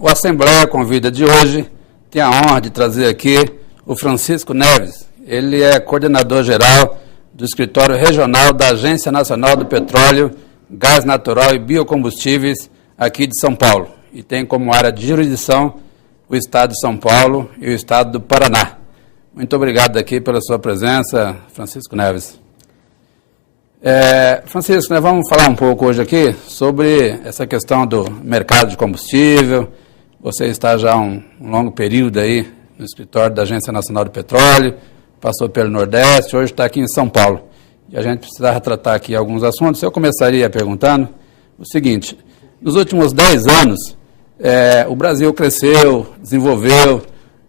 O Assembleia Convida de hoje tem a honra de trazer aqui o Francisco Neves. Ele é coordenador-geral do Escritório Regional da Agência Nacional do Petróleo, Gás Natural e Biocombustíveis aqui de São Paulo. E tem como área de jurisdição o Estado de São Paulo e o Estado do Paraná. Muito obrigado aqui pela sua presença, Francisco Neves. Francisco, nós vamos falar um pouco hoje aqui sobre essa questão do mercado de combustível. Você está já há um longo período aí no escritório da Agência Nacional do Petróleo, passou pelo Nordeste, hoje está aqui em São Paulo. E a gente precisa tratar aqui alguns assuntos. Eu começaria perguntando o seguinte: nos últimos 10 anos, o Brasil cresceu, desenvolveu,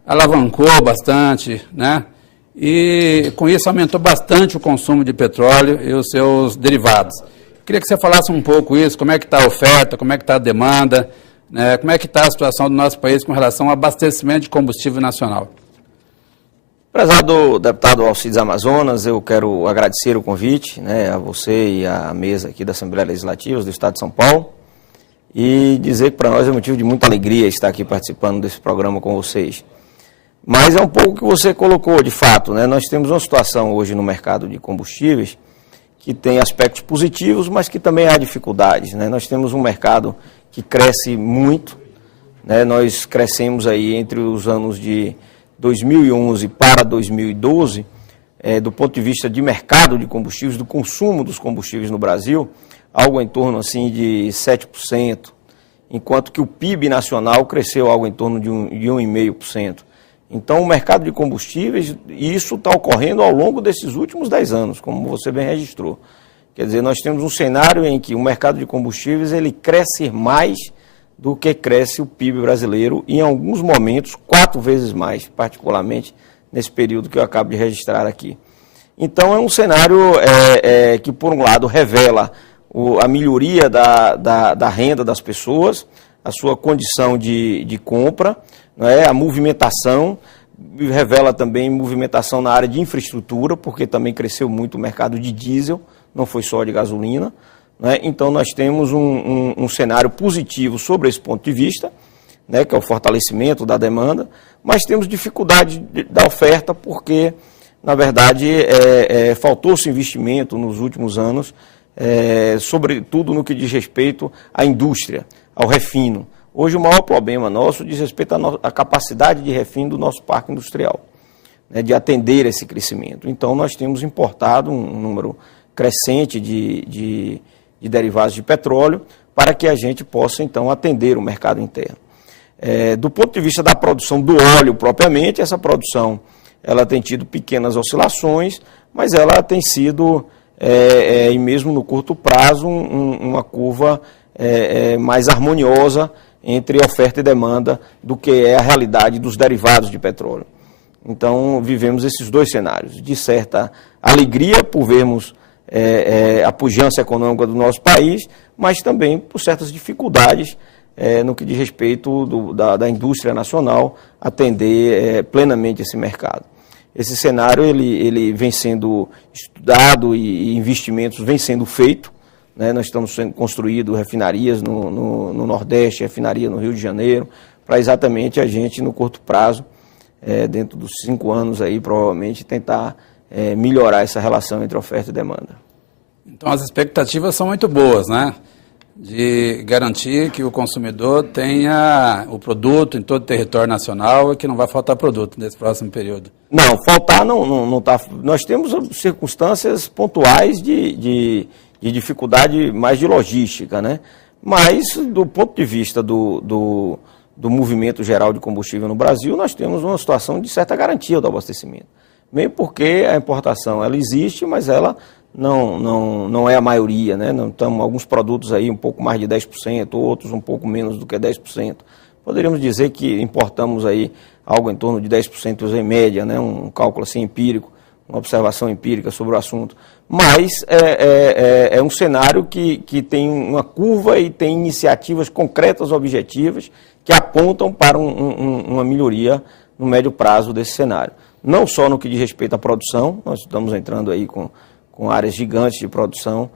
alavancou bastante, né? E com isso aumentou bastante o consumo de petróleo e os seus derivados. Queria que você falasse um pouco isso, como é que está a oferta, como é que está a demanda, né? Como é que está a situação do nosso país com relação ao abastecimento de combustível nacional. Prezado deputado Alcides Amazonas, eu quero agradecer o convite, né, a você e à mesa aqui da Assembleia Legislativa do Estado de São Paulo e dizer que para nós é motivo de muita alegria estar aqui participando desse programa com vocês. Mas é um pouco o que você colocou, de fato, né? Nós temos uma situação hoje no mercado de combustíveis que tem aspectos positivos, mas que também há dificuldades, né? Nós temos um mercado que cresce muito, né? Nós crescemos aí entre os anos de 2011 para 2012, do ponto de vista de mercado de combustíveis, do consumo dos combustíveis no Brasil, algo em torno assim de 7%, enquanto que o PIB nacional cresceu algo em torno de 1,5%. Então, o mercado de combustíveis, isso está ocorrendo ao longo desses últimos 10 anos, como você bem registrou. Quer dizer, nós temos um cenário em que o mercado de combustíveis ele cresce mais do que cresce o PIB brasileiro, e em alguns momentos 4 vezes mais, particularmente nesse período que eu acabo de registrar aqui. Então, é um cenário que, por um lado, revela a melhoria da renda das pessoas, a sua condição de compra, a movimentação, revela também movimentação na área de infraestrutura, porque também cresceu muito o mercado de diesel, não foi só de gasolina. Então, nós temos um cenário positivo sobre esse ponto de vista, né, que é o fortalecimento da demanda, mas temos dificuldade da oferta porque, na verdade, faltou-se investimento nos últimos anos, sobretudo no que diz respeito à indústria, ao refino. Hoje o maior problema nosso diz respeito à capacidade de refino do nosso parque industrial, né, de atender esse crescimento. Então, nós temos importado um número crescente de derivados de petróleo para que a gente possa, então, atender o mercado interno. Do ponto de vista da produção do óleo propriamente, essa produção ela tem tido pequenas oscilações, mas ela tem sido, e mesmo no curto prazo, uma curva mais harmoniosa entre oferta e demanda do que é a realidade dos derivados de petróleo. Então, vivemos esses dois cenários, de certa alegria por vermos a pujança econômica do nosso país, mas também por certas dificuldades no que diz respeito da indústria nacional atender plenamente esse mercado. Esse cenário ele vem sendo estudado e investimentos vêm sendo feitos. Nós estamos construindo refinarias no Nordeste, refinaria no Rio de Janeiro, para exatamente a gente, no curto prazo, dentro dos 5 anos, aí, provavelmente, tentar melhorar essa relação entre oferta e demanda. Então, as expectativas são muito boas, né? De garantir que o consumidor tenha o produto em todo o território nacional e que não vai faltar produto nesse próximo período. Não, faltar não está. Nós temos circunstâncias pontuais de dificuldade mais de logística, né? Mas, do ponto de vista do movimento geral de combustível no Brasil, nós temos uma situação de certa garantia do abastecimento. Mesmo porque a importação ela existe, mas ela não é a maioria, né? Não estamos alguns produtos aí um pouco mais de 10%, outros um pouco menos do que 10%. Poderíamos dizer que importamos aí algo em torno de 10% em média, né? Um cálculo assim empírico, uma observação empírica sobre o assunto. Mas é um cenário que tem uma curva e tem iniciativas concretas, objetivas, que apontam para uma melhoria no médio prazo desse cenário. Não só no que diz respeito à produção, nós estamos entrando aí com áreas gigantes de produção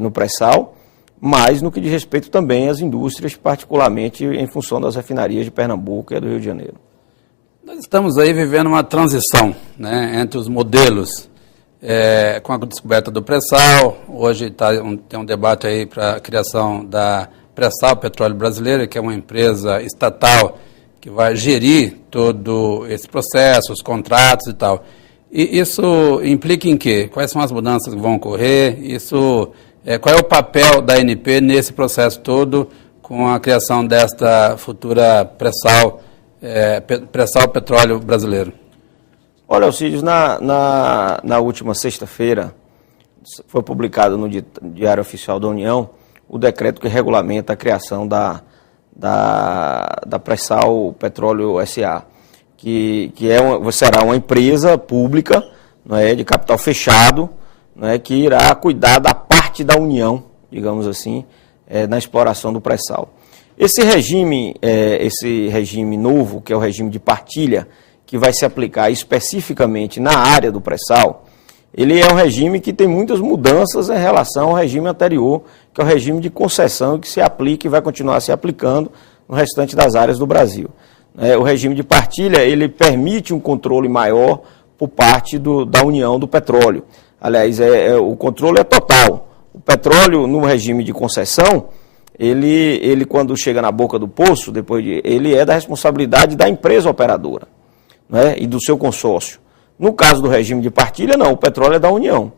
no pré-sal, mas no que diz respeito também às indústrias, particularmente em função das refinarias de Pernambuco e do Rio de Janeiro. Nós estamos aí vivendo uma transição, né, entre os modelos, com a descoberta do pré-sal. Hoje tem um debate aí para a criação da Pré-Sal Petróleo Brasileiro, que é uma empresa estatal que vai gerir todo esse processo, os contratos e tal. E isso implica em quê? Quais são as mudanças que vão ocorrer? Qual é o papel da ANP nesse processo todo com a criação desta futura Pré-Sal Petróleo Brasileiro? Olha, Alcides, na última sexta-feira foi publicado no Diário Oficial da União o decreto que regulamenta a criação da Pré-Sal Petróleo S.A., que será uma empresa pública, não é, de capital fechado, não é, que irá cuidar da parte da União, digamos assim, na exploração do pré-sal. Esse regime novo, que é o regime de partilha, que vai se aplicar especificamente na área do pré-sal, ele é um regime que tem muitas mudanças em relação ao regime anterior, que é o regime de concessão que se aplica e vai continuar se aplicando no restante das áreas do Brasil. O regime de partilha, ele permite um controle maior por parte da União do Petróleo. Aliás, o controle é total. O petróleo, no regime de concessão, ele quando chega na boca do poço, ele é da responsabilidade da empresa operadora, né, e do seu consórcio. No caso do regime de partilha, não, o petróleo é da União.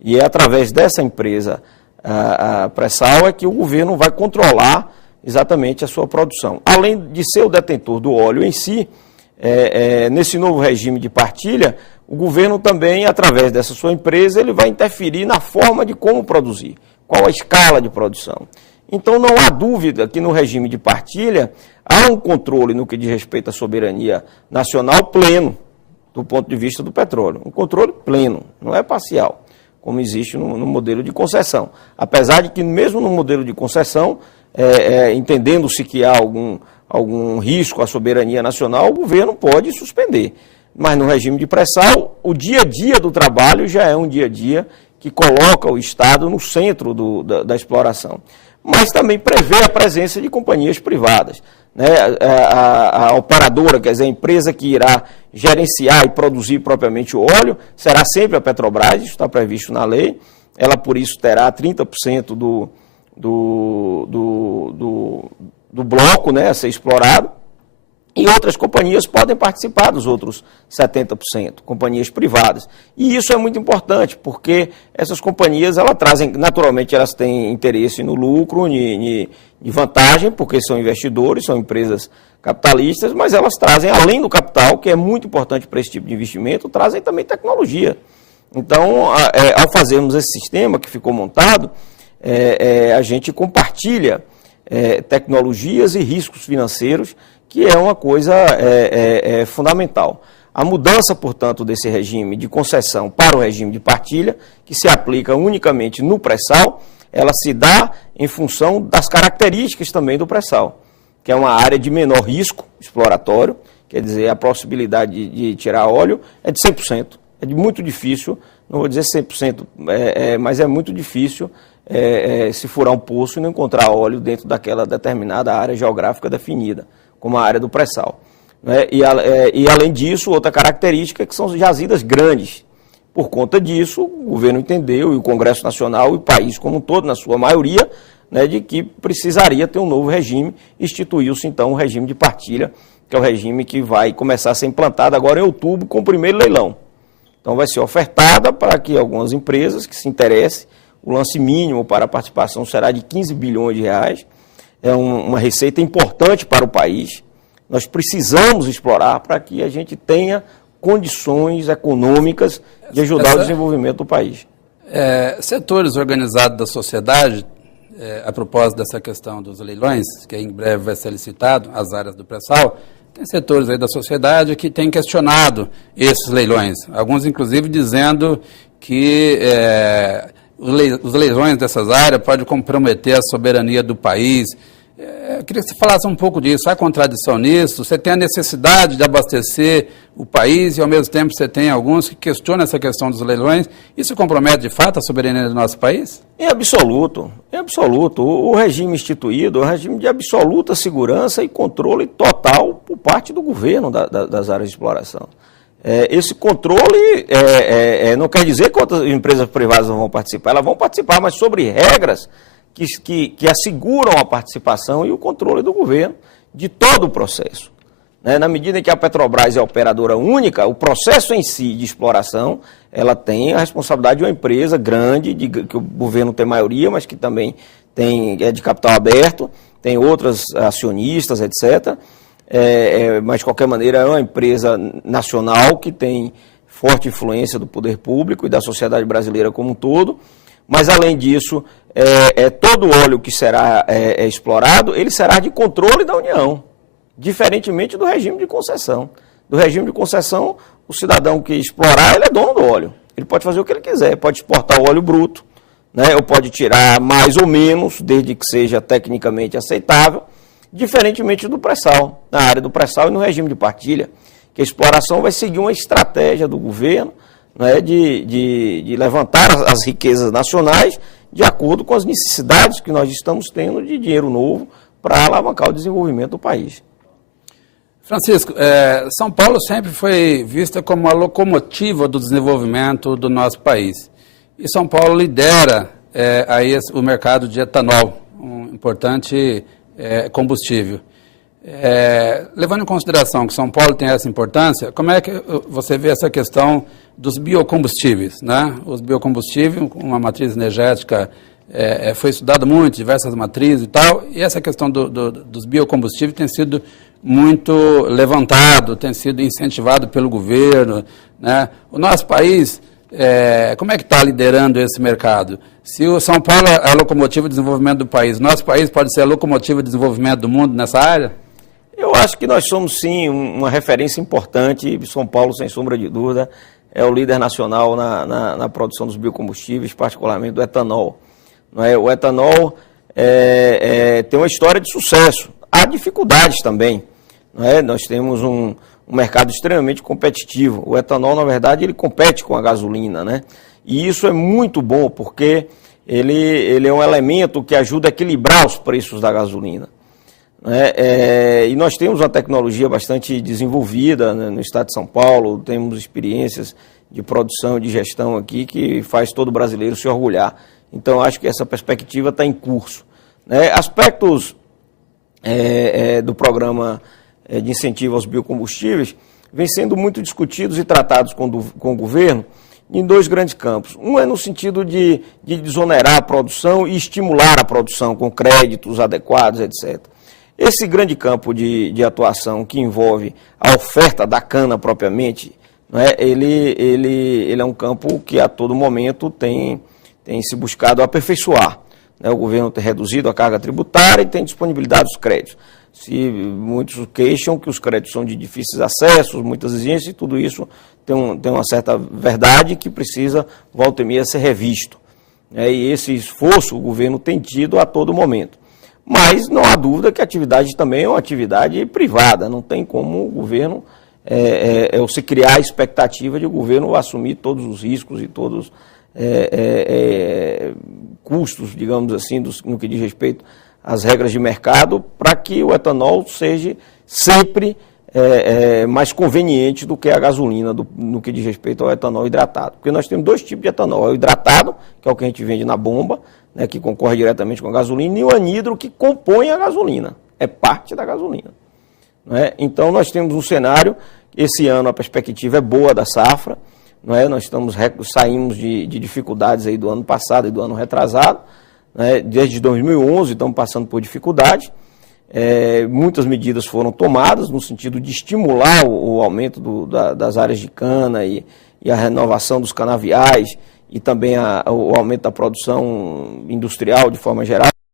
E é através dessa empresa, a pré-sal, é que o governo vai controlar exatamente a sua produção. Além de ser o detentor do óleo em si, nesse novo regime de partilha, o governo também, através dessa sua empresa, ele vai interferir na forma de como produzir, qual a escala de produção. Então, não há dúvida que no regime de partilha há um controle no que diz respeito à soberania nacional pleno, do ponto de vista do petróleo. Um controle pleno, não é parcial, como existe no modelo de concessão. Apesar de que, mesmo no modelo de concessão, entendendo-se que há algum risco à soberania nacional, o governo pode suspender. Mas no regime de pré-sal, o dia a dia do trabalho já é um dia a dia que coloca o Estado no centro da exploração. Mas também prevê a presença de companhias privadas, né? A operadora, quer dizer, a empresa que irá gerenciar e produzir propriamente o óleo, será sempre a Petrobras, isso está previsto na lei. Ela, por isso, terá 30% do bloco, né, a ser explorado. E outras companhias podem participar dos outros 70%, companhias privadas. E isso é muito importante, porque essas companhias, naturalmente, elas têm interesse no lucro, de vantagem, porque são investidores, são empresas capitalistas, mas elas trazem, além do capital, que é muito importante para esse tipo de investimento, trazem também tecnologia. Então, ao fazermos esse sistema que ficou montado, a gente compartilha tecnologias e riscos financeiros, que é uma coisa fundamental. A mudança, portanto, desse regime de concessão para o regime de partilha, que se aplica unicamente no pré-sal, ela se dá em função das características também do pré-sal, que é uma área de menor risco exploratório, quer dizer, a possibilidade de tirar óleo é de 100%. É muito difícil, não vou dizer 100%, mas é muito difícil se furar um poço e não encontrar óleo dentro daquela determinada área geográfica definida, como a área do pré-sal. Né? E além disso, outra característica é que são jazidas grandes. Por conta disso, o governo entendeu, e o Congresso Nacional e o país como um todo, na sua maioria, né, de que precisaria ter um novo regime. Instituiu-se então o regime de partilha, que é o regime que vai começar a ser implantado agora em outubro com o primeiro leilão. Então vai ser ofertada para que algumas empresas que se interessem, o lance mínimo para a participação será de 15 bilhões de reais. É uma receita importante para o país. Nós precisamos explorar para que a gente tenha condições econômicas de ajudar o desenvolvimento do país. Setores organizados da sociedade, a propósito dessa questão dos leilões, que em breve vai ser licitado, as áreas do pré-sal, tem setores aí da sociedade que têm questionado esses leilões. Alguns, inclusive, dizendo que os leilões dessas áreas podem comprometer a soberania do país. Eu queria que você falasse um pouco disso. Há contradição nisso? Você tem a necessidade de abastecer o país e, ao mesmo tempo, você tem alguns que questionam essa questão dos leilões. Isso compromete, de fato, a soberania do nosso país? Em absoluto, em absoluto. O regime instituído é um regime de absoluta segurança e controle total por parte do governo das áreas de exploração. Esse controle não quer dizer que outras empresas privadas não vão participar. Elas vão participar, mas sobre regras que asseguram a participação e o controle do governo de todo o processo. Na medida em que a Petrobras é a operadora única, o processo em si de exploração, ela tem a responsabilidade de uma empresa grande, que o governo tem maioria, mas que também é de capital aberto, tem outras acionistas, etc. Mas, de qualquer maneira, é uma empresa nacional que tem forte influência do poder público e da sociedade brasileira como um todo. Mas, além disso, todo o óleo que será explorado, ele será de controle da União, diferentemente do regime de concessão. Do regime de concessão, o cidadão que explorar, ele é dono do óleo. Ele pode fazer o que ele quiser, pode exportar o óleo bruto, né, ou pode tirar mais ou menos, desde que seja tecnicamente aceitável, diferentemente do pré-sal, na área do pré-sal e no regime de partilha, que a exploração vai seguir uma estratégia do governo, né, de levantar as riquezas nacionais de acordo com as necessidades que nós estamos tendo de dinheiro novo para alavancar o desenvolvimento do país. Francisco, São Paulo sempre foi vista como a locomotiva do desenvolvimento do nosso país. E São Paulo lidera aí o mercado de etanol, um importante combustível. Levando em consideração que São Paulo tem essa importância, como é que você vê essa questão dos biocombustíveis, né? Os biocombustíveis, uma matriz energética, foi estudado muito, diversas matrizes e tal, e essa questão dos biocombustíveis tem sido muito levantado, tem sido incentivado pelo governo, né? O nosso país, como é que está liderando esse mercado? Se o São Paulo é a locomotiva de desenvolvimento do país, nosso país pode ser a locomotiva de desenvolvimento do mundo nessa área? Eu acho que nós somos, sim, uma referência importante. São Paulo, sem sombra de dúvida, é o líder nacional na produção dos biocombustíveis, particularmente do etanol. Não é? O etanol tem uma história de sucesso. Há dificuldades também. Não é? Nós temos um mercado extremamente competitivo. O etanol, na verdade, ele compete com a gasolina, né? E isso é muito bom, porque ele é um elemento que ajuda a equilibrar os preços da gasolina. E nós temos uma tecnologia bastante desenvolvida, né, no estado de São Paulo, temos experiências de produção e de gestão aqui que faz todo brasileiro se orgulhar. Então, acho que essa perspectiva está em curso. Aspectos do programa de incentivo aos biocombustíveis vêm sendo muito discutidos e tratados com o governo em dois grandes campos. Um é no sentido de desonerar a produção e estimular a produção com créditos adequados, etc. Esse grande campo de atuação que envolve a oferta da cana propriamente, ele é um campo que a todo momento tem se buscado aperfeiçoar. O governo tem reduzido a carga tributária e tem disponibilidade dos créditos. Muitos queixam que os créditos são de difíceis acessos, muitas exigências, e tudo isso tem uma certa verdade que precisa, volta e meia, ser revisto. E esse esforço o governo tem tido a todo momento. Mas não há dúvida que a atividade também é uma atividade privada, não tem como o governo, se criar a expectativa de o governo assumir todos os riscos e todos custos, digamos assim, no que diz respeito às regras de mercado, para que o etanol seja sempre mais conveniente do que a gasolina, no que diz respeito ao etanol hidratado. Porque nós temos dois tipos de etanol: o hidratado, que é o que a gente vende na bomba, né, que concorre diretamente com a gasolina, e o anidro, que compõe a gasolina, é parte da gasolina. Então, nós temos um cenário, esse ano a perspectiva é boa da safra, nós saímos de dificuldades aí do ano passado e do ano retrasado, desde 2011 estamos passando por dificuldades. Muitas medidas foram tomadas no sentido de estimular o aumento das áreas de cana e a renovação dos canaviais, e também o aumento da produção industrial de forma geral.